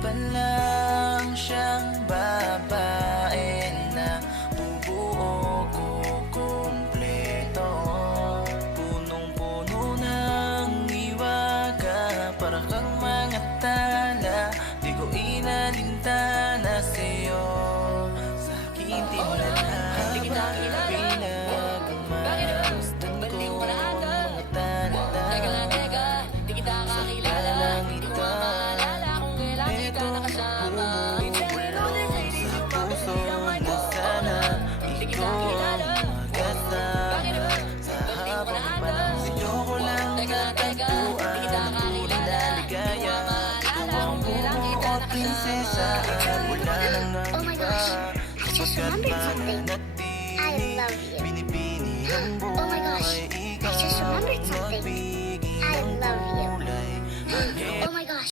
pa lang siyang babae na bubuo ko kumpleto. Punong-puno ng hiwaga, para kang mga tala, di ko inalintana sa'yo. Sa aking tinadhana, pinagmasdan ko ang mga tanda. Di kita kakilala, di ko maalala kung kailan kita nakasama. Sa puso na sana ikaw ang magasama. Sa habang panahon ko lang natagpuan tunay na ligaya. Ikaw ang buo prinsesa at wala nang Oh my gosh, I just remembered something. I love you. Binibini ang Oh my gosh, buhay, I just remembered something. I love you.